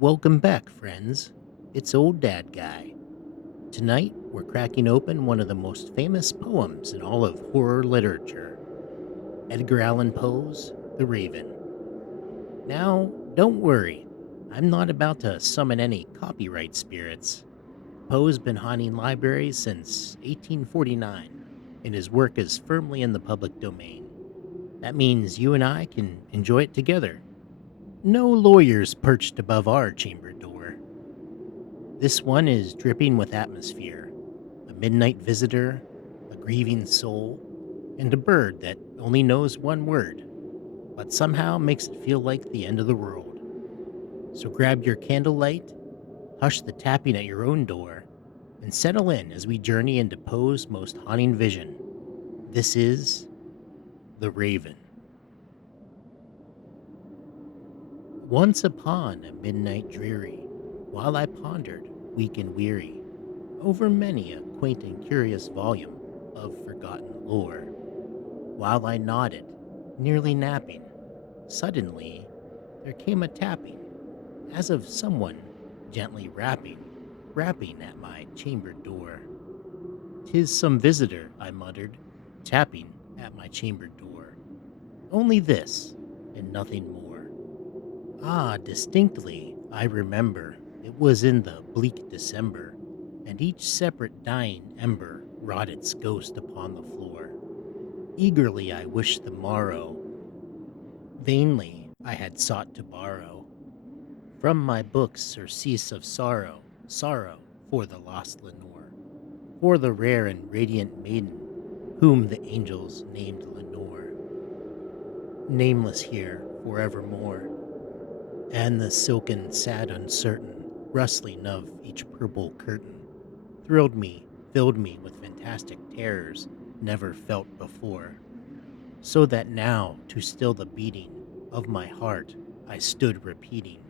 Welcome back, friends. It's Old Dad Guy. Tonight, we're cracking open one of the most famous poems in all of horror literature, Edgar Allan Poe's The Raven. Now, don't worry, I'm not about to summon any copyright spirits. Poe's been haunting libraries since 1849, and his work is firmly in the public domain. That means you and I can enjoy it together. No lawyers perched above our chamber door. This one is dripping with atmosphere, a midnight visitor, a grieving soul, and a bird that only knows one word, but somehow makes it feel like the end of the world. So grab your candlelight, hush the tapping at your own door, and settle in as we journey into Poe's most haunting vision. This is The Raven. Once upon a midnight dreary, while I pondered, weak and weary, over many a quaint and curious volume of forgotten lore, while I nodded, nearly napping, suddenly there came a tapping, as of someone gently rapping at my chamber door. "'Tis some visitor," I muttered, tapping at my chamber door. "Only this, and nothing more." Ah, distinctly, I remember it was in the bleak December, and each separate dying ember wrought its ghost upon the floor. Eagerly I wished the morrow, vainly I had sought to borrow from my books surcease of sorrow, sorrow for the lost Lenore, for the rare and radiant maiden whom the angels named Lenore, nameless here forevermore. And the silken, sad, uncertain rustling of each purple curtain thrilled me, filled me with fantastic terrors never felt before. So that now, to still the beating of my heart, I stood repeating,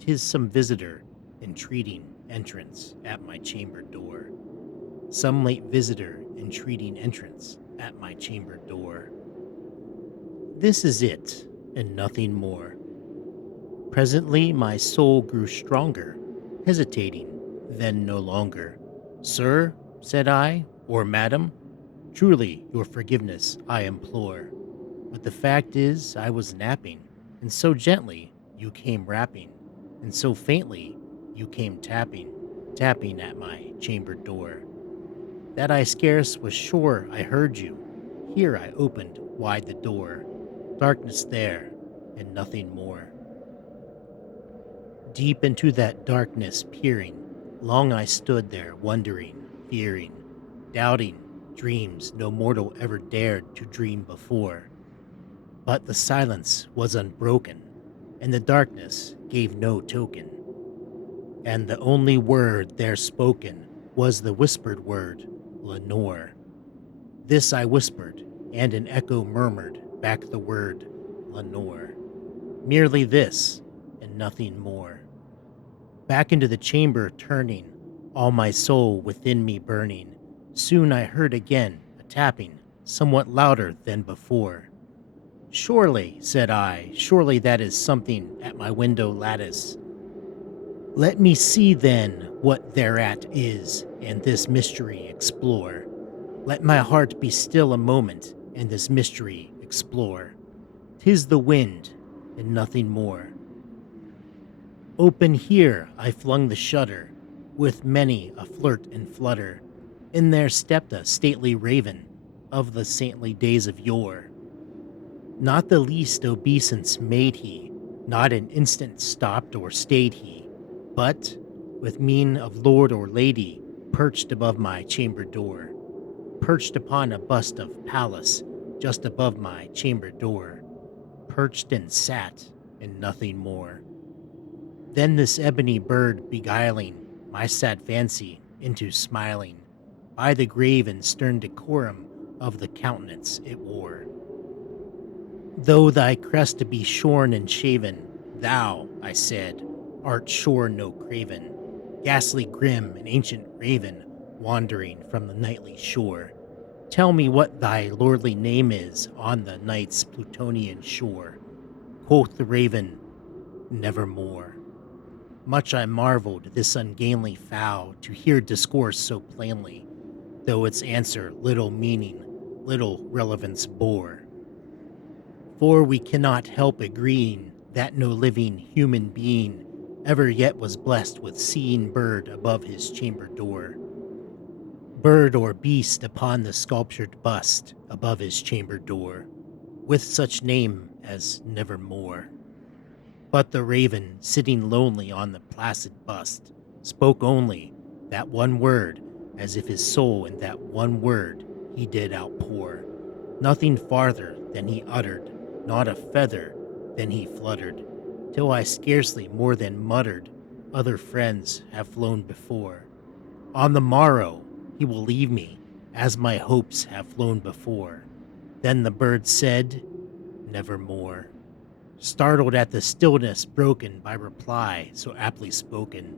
"'Tis some visitor entreating entrance at my chamber door. Some late visitor entreating entrance at my chamber door. This is it, and nothing more." Presently my soul grew stronger, hesitating, then no longer. "Sir," said I, "or madam, truly your forgiveness I implore. But the fact is I was napping, and so gently you came rapping, and so faintly you came tapping at my chamber door, that I scarce was sure I heard you. Here I opened wide the door. Darkness there, and nothing more. Deep into that darkness peering, long I stood there wondering, fearing, doubting dreams no mortal ever dared to dream before. But the silence was unbroken, and the darkness gave no token, and the only word there spoken was the whispered word, Lenore. This I whispered, and an echo murmured back the word, Lenore. Merely this, and nothing more. Back into the chamber turning, all my soul within me burning, soon I heard again a tapping, somewhat louder than before. "Surely," said I, "surely that is something at my window lattice. Let me see then what thereat is, and this mystery explore. Let my heart be still a moment, and this mystery explore. 'Tis the wind, and nothing more." Open here I flung the shutter, with many a flirt and flutter. In there stepped a stately raven of the saintly days of yore. Not the least obeisance made he, not an instant stopped or stayed he, but, with mien of lord or lady, perched above my chamber door, perched upon a bust of Pallas just above my chamber door, perched and sat, and nothing more. Then this ebony bird beguiling my sad fancy into smiling, by the grave and stern decorum of the countenance it wore. "Though thy crest be shorn and shaven, thou," I said, "art sure no craven, ghastly grim and ancient raven, wandering from the nightly shore. Tell me what thy lordly name is on the night's Plutonian shore." Quoth the raven, "Nevermore." Much I marveled this ungainly fowl to hear discourse so plainly, though its answer little meaning, little relevance bore. For we cannot help agreeing that no living human being ever yet was blessed with seeing bird above his chamber door, bird or beast upon the sculptured bust above his chamber door, with such name as Nevermore. But the raven, sitting lonely on the placid bust, spoke only that one word, as if his soul in that one word he did outpour. Nothing farther than he uttered, not a feather than he fluttered, till I scarcely more than muttered, other friends have flown before. On the morrow he will leave me, as my hopes have flown before. Then the bird said, Nevermore. Startled at the stillness broken by reply so aptly spoken.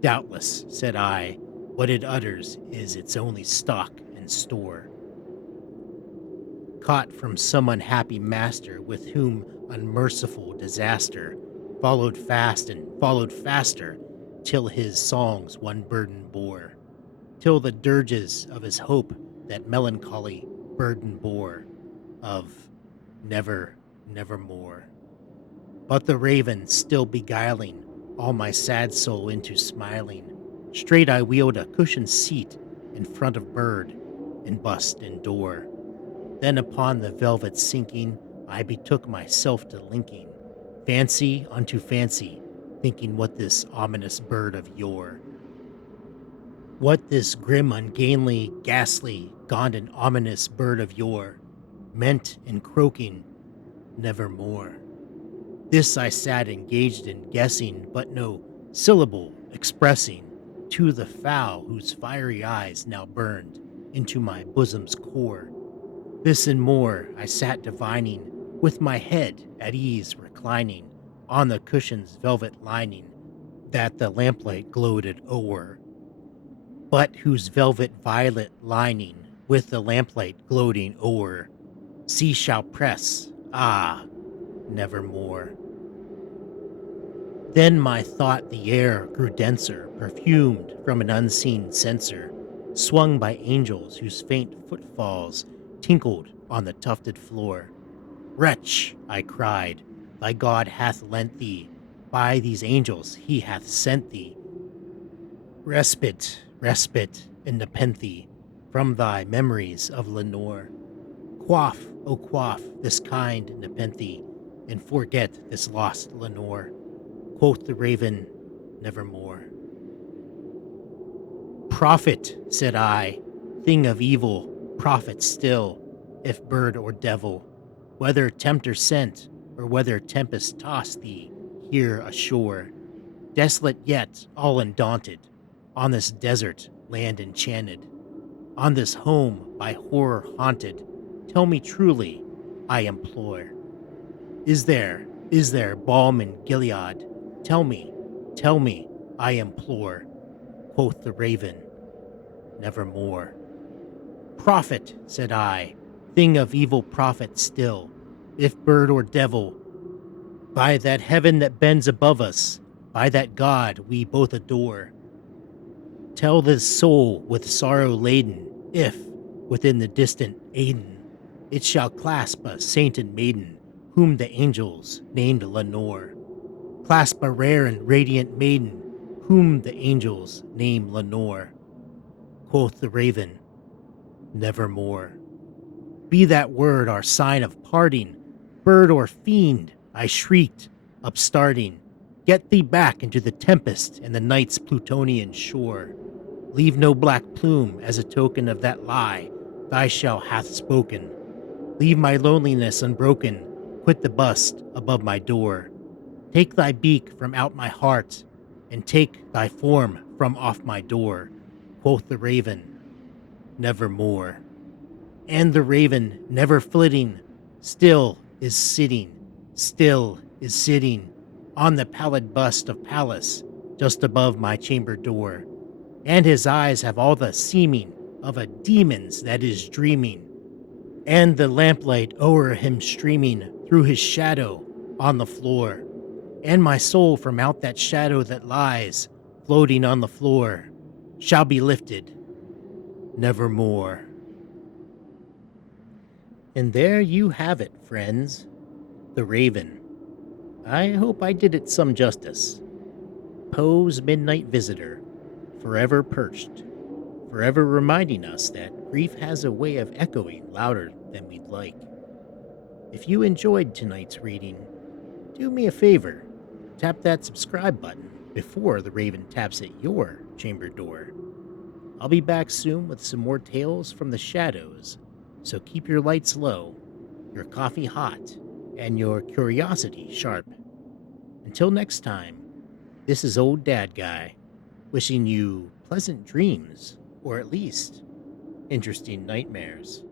Doubtless, said I, what it utters is its only stock and store. Caught from some unhappy master with whom unmerciful disaster followed fast and followed faster, till his songs one burden bore, till the dirges of his hope that melancholy burden bore, of never, nevermore. But the raven still beguiling all my sad soul into smiling, straight I wheeled a cushioned seat in front of bird and bust and door. Then upon the velvet sinking, I betook myself to linking fancy unto fancy, thinking what this ominous bird of yore, what this grim, ungainly, ghastly, gaunt and ominous bird of yore meant in croaking nevermore. This I sat engaged in guessing, but no syllable expressing to the fowl whose fiery eyes now burned into my bosom's core. This and more I sat divining, with my head at ease reclining on the cushion's velvet lining that the lamplight gloated o'er, but whose velvet violet lining with the lamplight gloating o'er sea shall press, nevermore. Then my thought the air grew denser, perfumed from an unseen censer, swung by angels whose faint footfalls tinkled on the tufted floor. Wretch, I cried, thy God hath lent thee, by these angels he hath sent thee, respite, respite, and nepenthe from thy memories of Lenore. Quaff, O quaff, this kind nepenthe, and forget this lost Lenore. Quoth the raven, nevermore. Prophet, said I, thing of evil, prophet still, if bird or devil, whether tempter sent, or whether tempest tossed thee here ashore, desolate yet all undaunted, on this desert land enchanted, on this home by horror haunted, tell me truly, I implore, is there balm in Gilead? Tell me, I implore, quoth the raven, nevermore. Prophet, said I, thing of evil prophet still, if bird or devil, by that heaven that bends above us, by that God we both adore, tell this soul with sorrow laden, if, within the distant Aidenn, it shall clasp a sainted maiden, whom the angels named Lenore. Clasp a rare and radiant maiden, whom the angels name Lenore. Quoth the raven, nevermore. Be that word our sign of parting, bird or fiend, I shrieked, upstarting. Get thee back into the tempest and the night's Plutonian shore. Leave no black plume as a token of that lie thy shell hath spoken. Leave my loneliness unbroken, quit the bust above my door. Take thy beak from out my heart, and take thy form from off my door, quoth the raven, nevermore. And the raven, never flitting, still is sitting on the pallid bust of Pallas, just above my chamber door, and his eyes have all the seeming of a demon's that is dreaming, and the lamplight o'er him streaming through his shadow on the floor, and my soul from out that shadow that lies, floating on the floor, shall be lifted nevermore. And there you have it, friends. The Raven. I hope I did it some justice. Poe's midnight visitor, forever perched, forever reminding us that grief has a way of echoing louder than we'd like. If you enjoyed tonight's reading, do me a favor, tap that subscribe button before the Raven taps at your chamber door. I'll be back soon with some more tales from the shadows, so keep your lights low, your coffee hot, and your curiosity sharp. Until next time, this is Old Dad Guy, wishing you pleasant dreams, or at least interesting nightmares.